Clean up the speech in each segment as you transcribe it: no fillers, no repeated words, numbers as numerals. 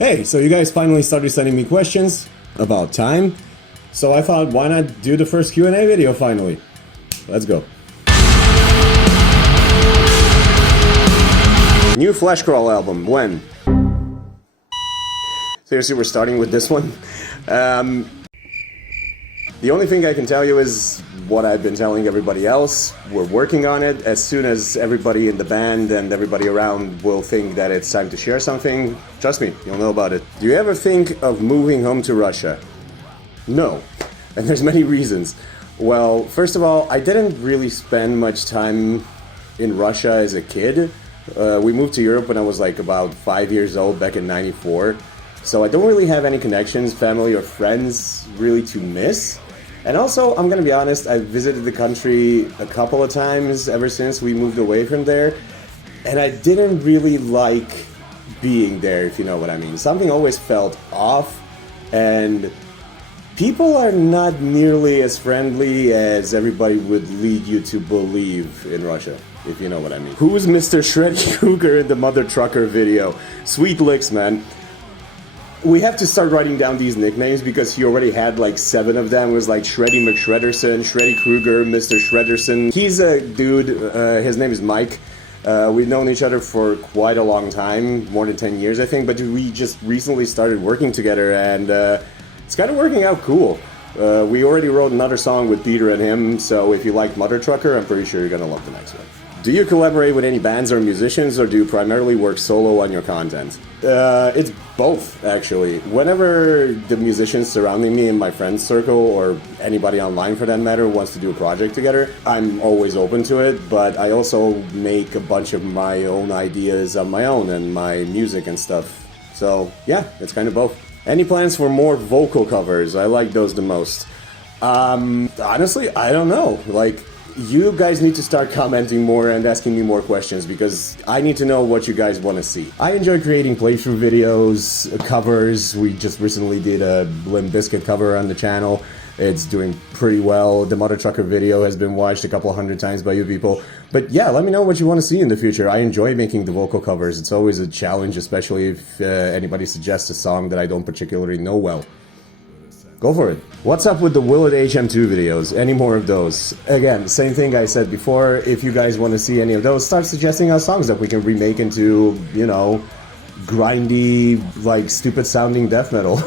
Hey, so you guys finally started sending me questions about time, so I thought, why not do the first Q&A video finally? Let's go. New Flesh Crawl album, when? Seriously, we're starting with this one? The only thing I can tell you is what I've been telling everybody else. We're working on it. As soon as everybody in the band and everybody around will think that it's time to share something, trust me, you'll know about it. Do you ever think of moving home to Russia? No. And there's many reasons. Well, first of all, I didn't really spend much time in Russia as a kid. We moved to Europe when I was like about 5 years old, back in '94. So I don't really have any connections, family or friends really to miss. And also, I'm gonna be honest, I've visited the country a couple of times ever since we moved away from there, and I didn't really like being there, if you know what I mean. Something always felt off, and people are not nearly as friendly as everybody would lead you to believe in Russia, if you know what I mean. Who's Mr. Shreddy Krueger in the Mother Trucker video? Sweet licks, man. We have to start writing down these nicknames because he already had like 7 of them. It was like Shreddy McShredderson, Shreddy Krueger, Mr. Shredderson. He's a dude, his name is Mike. We've known each other for quite a long time, more than 10 years I think, but we just recently started working together and it's kind of working out cool. We already wrote another song with Peter and him, so if you like Mother Trucker, I'm pretty sure you're gonna love the next one. Do you collaborate with any bands or musicians, or do you primarily work solo on your content? It's both, actually. Whenever the musicians surrounding me in my friends circle, or anybody online for that matter, wants to do a project together, I'm always open to it, but I also make a bunch of my own ideas on my own and my music and stuff. So, yeah, it's kind of both. Any plans for more vocal covers? I like those the most. Honestly, I don't know. Like, you guys need to start commenting more and asking me more questions because I need to know what you guys want to see. I enjoy creating playthrough videos, covers. We just recently did a Limp Bizkit cover on the channel. It's doing pretty well. The Mother Trucker video has been watched a couple 100 times by you people. But yeah, let me know what you want to see in the future. I enjoy making the vocal covers. It's always a challenge, especially if anybody suggests a song that I don't particularly know well. Go for it. What's up with the Will It HM2 videos? Any more of those? Again, same thing I said before. If you guys want to see any of those, start suggesting us songs that we can remake into, you know, grindy, like, stupid sounding death metal.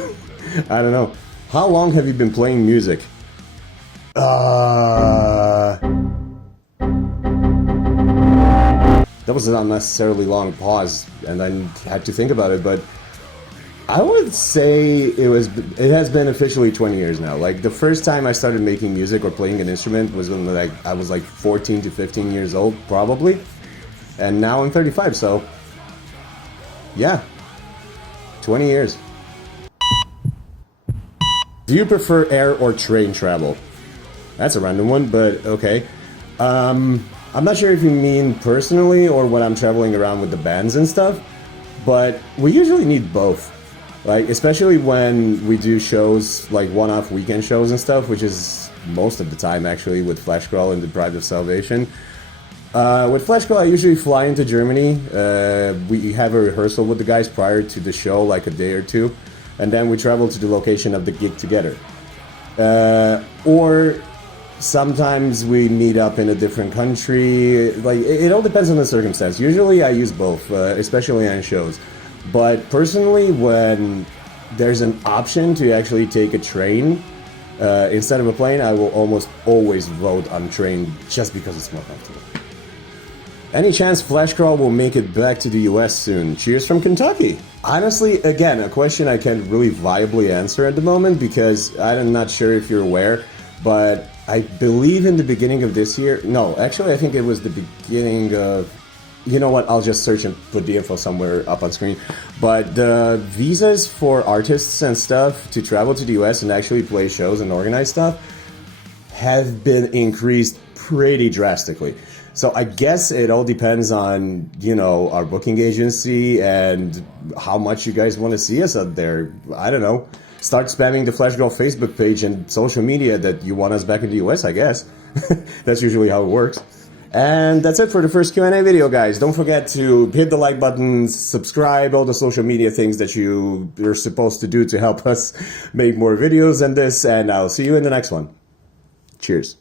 I don't know. How long have you been playing music? That was an unnecessarily long pause, and I had to think about it, but I would say it has been officially 20 years now. Like, the first time I started making music or playing an instrument was when I was like 14 to 15 years old, probably. And now I'm 35, so yeah, 20 years. Do you prefer air or train travel? That's a random one, but okay. I'm not sure if you mean personally or when I'm traveling around with the bands and stuff, but we usually need both. Like, especially when we do shows, like one-off weekend shows and stuff, which is most of the time actually with Flesh Crawl and Deprived of Salvation. With Flesh Crawl, I usually fly into Germany. We have a rehearsal with the guys prior to the show, like a day or two, and then we travel to the location of the gig together. Or sometimes we meet up in a different country. Like, it all depends on the circumstance. Usually I use both, especially on shows. But personally, when there's an option to actually take a train instead of a plane, I will almost always vote on train just because it's more comfortable. Any chance Flesh Crawl will make it back to the US soon? Cheers from Kentucky. Honestly, again, a question I can't really viably answer at the moment because I'm not sure if you're aware, but I believe in the beginning of this year, no, actually I think it was the beginning of, you know what, I'll just search and put the info somewhere up on screen. But the visas for artists and stuff to travel to the US and actually play shows and organize stuff have been increased pretty drastically. So I guess it all depends on, you know, our booking agency and how much you guys want to see us out there. I don't know. Start spamming the Flesh Crawl Facebook page and social media that you want us back in the US, I guess. That's usually how it works. And that's it for the first Q&A video, guys. Don't forget to hit the like button, subscribe, all the social media things that you're supposed to do to help us make more videos than this, and I'll see you in the next one. Cheers.